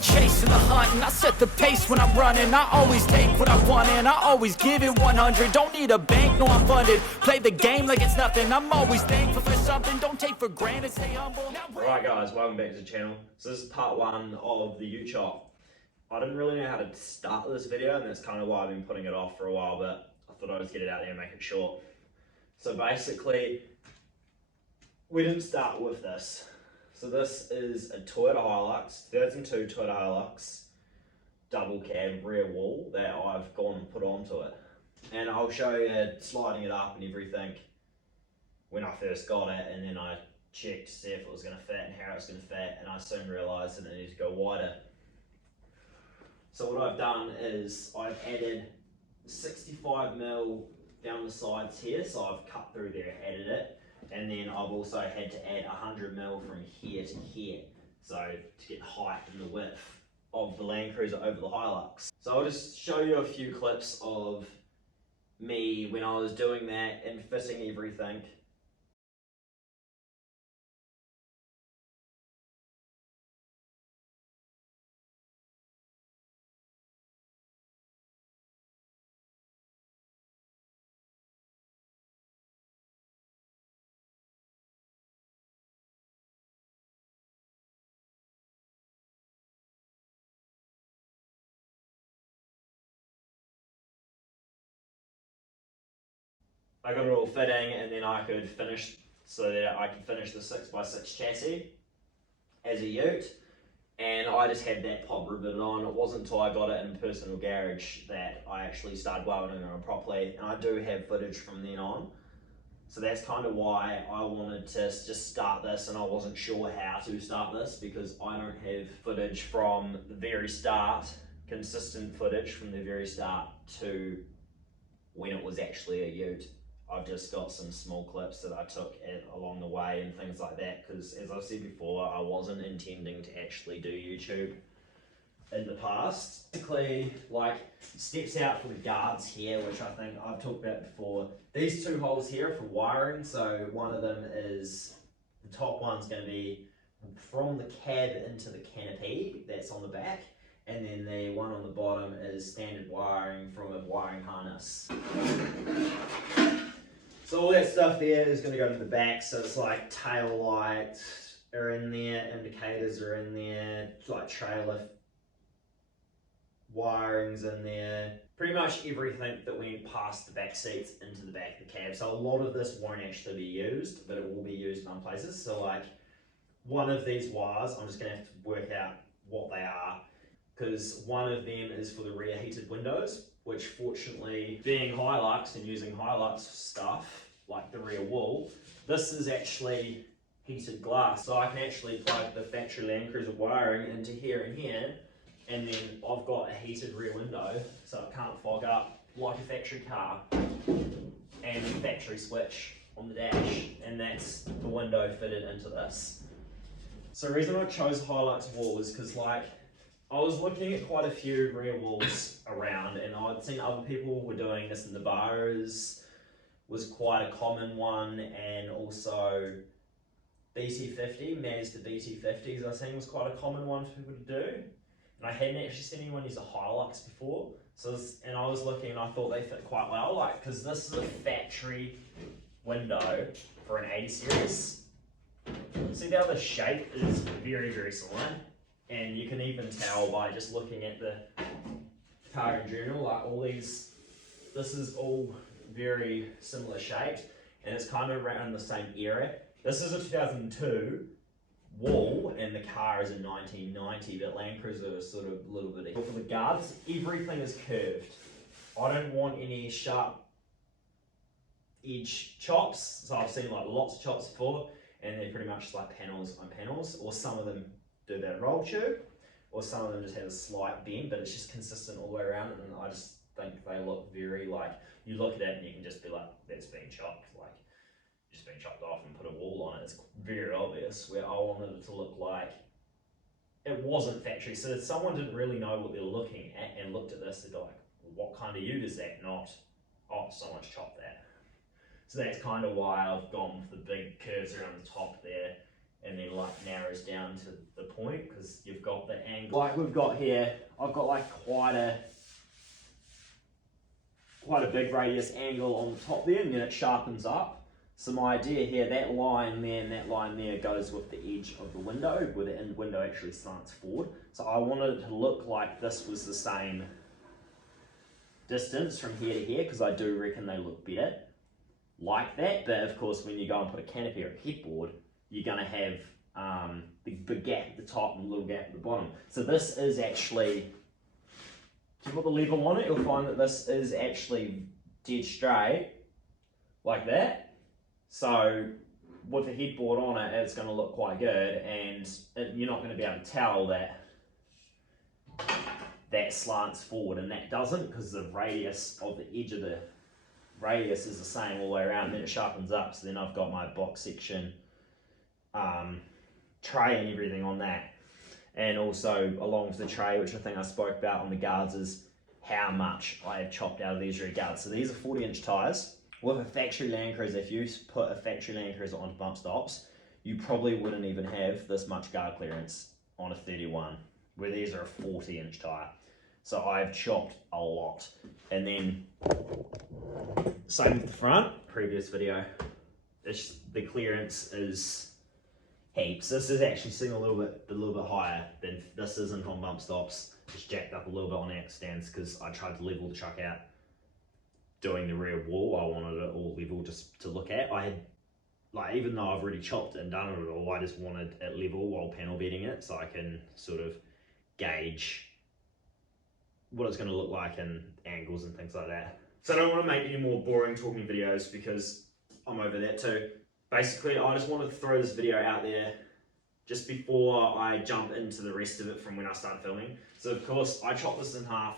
chase and the hunt, and I set the pace when I'm running. I always take what I want and I always give it 100. Don't need a bank, no I'm funded. Play the game like it's nothing. I'm always thankful for something. Don't take for granted, stay humble. Alright guys, welcome back to the channel. So this is part one of the ute chop. I didn't really know how to start this video, and that's kind of why I've been putting it off for a while, but I thought I'd just get it out there and make it short. So basically, we didn't start with this. So this is a Toyota Hilux, 2002 Toyota Hilux, double cab rear wall that I've gone and put onto it. And I'll show you sliding it up and everything when I first got it, and then I checked to see if it was going to fit and how it was going to fit, and I soon realised that it needed to go wider. So what I've done is I've added 65mm down the sides here, so I've cut through there, added it, and then I've also had to add 100mm from here to here, so to get height and the width of the Landcruiser over the Hilux. So I'll just show you a few clips of me when I was doing that and fitting everything. I got it all fitting, and then I could finish so that I could finish the 6x6 chassis as a ute, and I just had that pop riveted on. It wasn't until I got it in personal garage that I actually started welding it on properly, and I do have footage from then on. So that's kind of why I wanted to just start this, and I wasn't sure how to start this because I don't have footage from the very start, consistent footage from the very start to when it was actually a ute. I've just got some small clips that I took along the way and things like that, because as I've said before, I wasn't intending to actually do YouTube in the past. Basically, like, steps out for the guards here, which I think I've talked about before. These two holes here are for wiring, so one of them is, the top one's going to be from the cab into the canopy, that's on the back, and then the one on the bottom is standard wiring from a wiring harness. So all that stuff there is going to go to the back, so it's like tail lights are in there, indicators are in there, like trailer wiring's in there. Pretty much everything that went past the back seats into the back of the cab. So a lot of this won't actually be used, but it will be used in some places. So like one of these wires, I'm just going to have to work out what they are, because one of them is for the rear heated windows, which fortunately, being Hilux and using Hilux stuff, like the rear wall, this is actually heated glass. So I can actually plug the factory Landcruiser wiring into here and here, and then I've got a heated rear window, so it can't fog up like a factory car, and a factory switch on the dash, and that's the window fitted into this. So the reason I chose Hilux wall is because, like, I was looking at quite a few rear walls around, and I'd seen other people were doing this, and the Navarras was quite a common one, and also BT50, Mazda BT50s I think was quite a common one for people to do. And I hadn't actually seen anyone use a Hilux before, so and I was looking and I thought they fit quite well, like, because this is a factory window for an 80 series. See how the shape is very, very similar. And you can even tell by just looking at the car in general, like all these, this is all very similar shaped, and it's kind of around the same era. This is a 2002 wall, and the car is a 1990, but Landcruiser is sort of a little bit. For the guards, everything is curved. I don't want any sharp edge chops, so I've seen like lots of chops before, and they're pretty much just like panels on panels, or some of them do that roll tube, or some of them just have a slight bend, but it's just consistent all the way around, and I just think they look very, like, you look at it and you can just be like, that's being chopped, like, just being chopped off and put a wall on it. It's very obvious, where I wanted it to look like it wasn't factory, so if someone didn't really know what they're looking at and looked at this, they'd be like, what kind of ute is that? Not, oh, someone's chopped that. So that's kind of why I've gone with the big curves around the top there, and then like narrows down to the point because you've got the angle. Like we've got here, I've got like quite a big radius angle on the top there, and then it sharpens up. So my idea here, that line there and that line there goes with the edge of the window, where the end window actually slants forward. So I wanted it to look like this was the same distance from here to here, because I do reckon they look better like that. But of course, when you go and put a canopy or a headboard, you're going to have the big gap at the top and a little gap at the bottom. So this is actually, if you put the level on it, you'll find that this is actually dead straight, like that. So with a headboard on it, it's going to look quite good, and you're not going to be able to tell that that slants forward and that doesn't, because the radius of the edge of the radius is the same all the way around, and then it sharpens up. So then I've got my box section tray and everything on that. And also along with the tray, which I think I spoke about on the guards, is how much I have chopped out of these rear guards. So these are 40-inch tyres. With a factory landcruiser, if you put a factory landcruiser onto bump stops, you probably wouldn't even have this much guard clearance on a 31, where these are a 40-inch tyre. So I've chopped a lot. And then same with the front. Previous video, the clearance is heaps. This is actually sitting a little bit higher than this isn't on bump stops. Just jacked up a little bit on axe stands because I tried to level the truck out. Doing the rear wall, I wanted it all level just to look at. I had, like, even though I've already chopped it and done it all, I just wanted it level while panel bedding it, so I can sort of gauge what it's going to look like in angles and things like that. So I don't want to make any more boring talking videos because I'm over that too. Basically, I just wanted to throw this video out there just before I jump into the rest of it from when I started filming. So of course, I chopped this in half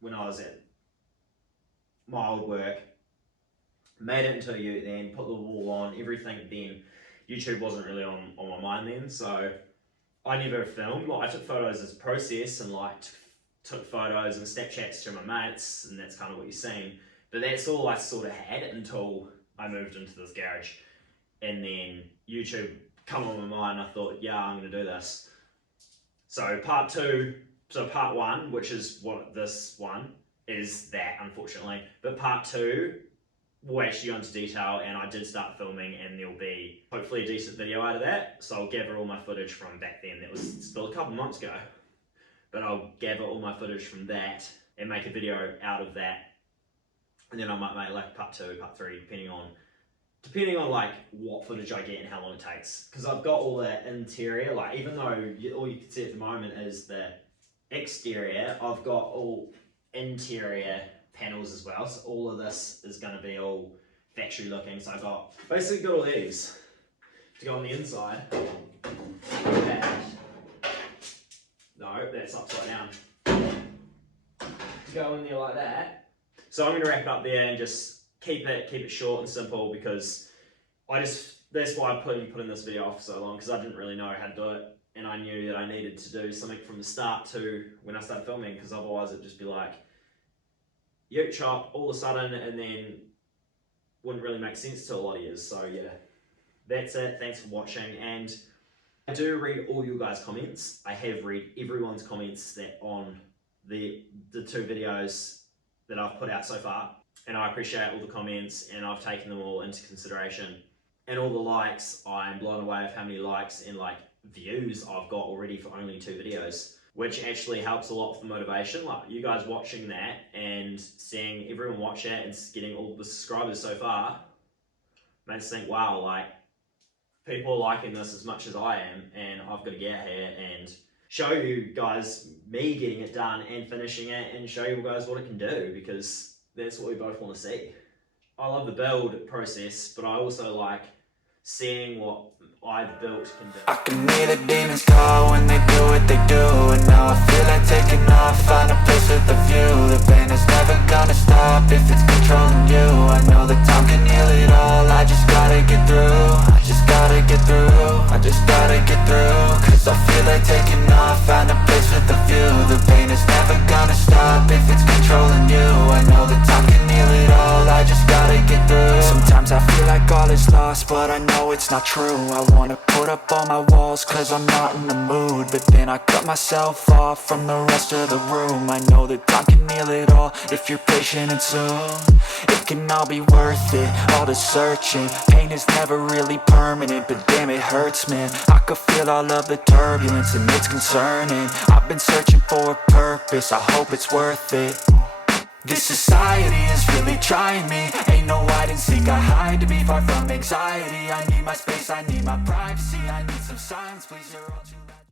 when I was at my old work, made it into a ute then, put the wall on, everything then. YouTube wasn't really on my mind then, so I never filmed. Like, I took photos as a process and like took photos and Snapchats to my mates, and that's kind of what you're seeing. But that's all I sort of had until I moved into this garage. And then YouTube come on my mind, I thought, yeah, I'm gonna do this. So part one, which is what this one, is that, unfortunately. But part two, we'll actually go into detail, and I did start filming, and there'll be hopefully a decent video out of that. So I'll gather all my footage from back then. That was still a couple months ago. But I'll gather all my footage from that and make a video out of that. And then I might make like part two, part three, depending on like what footage I get and how long it takes. Because I've got all the interior, like even though all you can see at the moment is the exterior, I've got all interior panels as well, so all of this is going to be all factory looking. So I've basically got all these to go on the inside. No, that's upside down. To go in there like that. So I'm going to wrap it up there and just keep it short and simple, because that's why I put in this video off for so long, because I didn't really know how to do it, and I knew that I needed to do something from the start to when I started filming, because otherwise it'd just be like ute chop all of a sudden, and then wouldn't really make sense to a lot of years. So yeah, that's it. Thanks for watching, and I do read all you guys' comments. I have read everyone's comments that on the two videos that I've put out so far, and I appreciate all the comments, and I've taken them all into consideration. And all the likes, I'm blown away of how many likes and like views I've got already for only 2 videos, which actually helps a lot for the motivation. Like you guys watching that and seeing everyone watch it and getting all the subscribers so far makes me think, wow, like people are liking this as much as I am, and I've got to get out here and show you guys me getting it done and finishing it, and show you guys what it can do, because that's what we both want to see. I love the build process, but I also like seeing what I've built can do. I can hear the demons call when they do what they do, and now I feel like taking off, find a place with a view. The pain is never gonna stop if it's controlling you. I know that time can heal it all, I just gotta get through. I just gotta get through, I just gotta get through. Cause I feel like taking off, find a place with a view. The pain is never gonna stop if it's controlling you. I know that time can heal it all, I just gotta get through. Sometimes I feel like all all is lost, but I know it's not true. I wanna put up all my walls cause I'm not in the mood, but then I cut myself off from the rest of the room. I know that time can heal it all if you're patient, and soon it can all be worth it, all the searching. Pain is never really permanent, but damn it hurts, man. I could feel all of the turbulence and it's concerning. I've been searching for a purpose, I hope it's worth it. This society is really trying me. Ain't no hide and seek, I hide to be far from anxiety. I need my space, I need my privacy. I need some silence, please, you're all too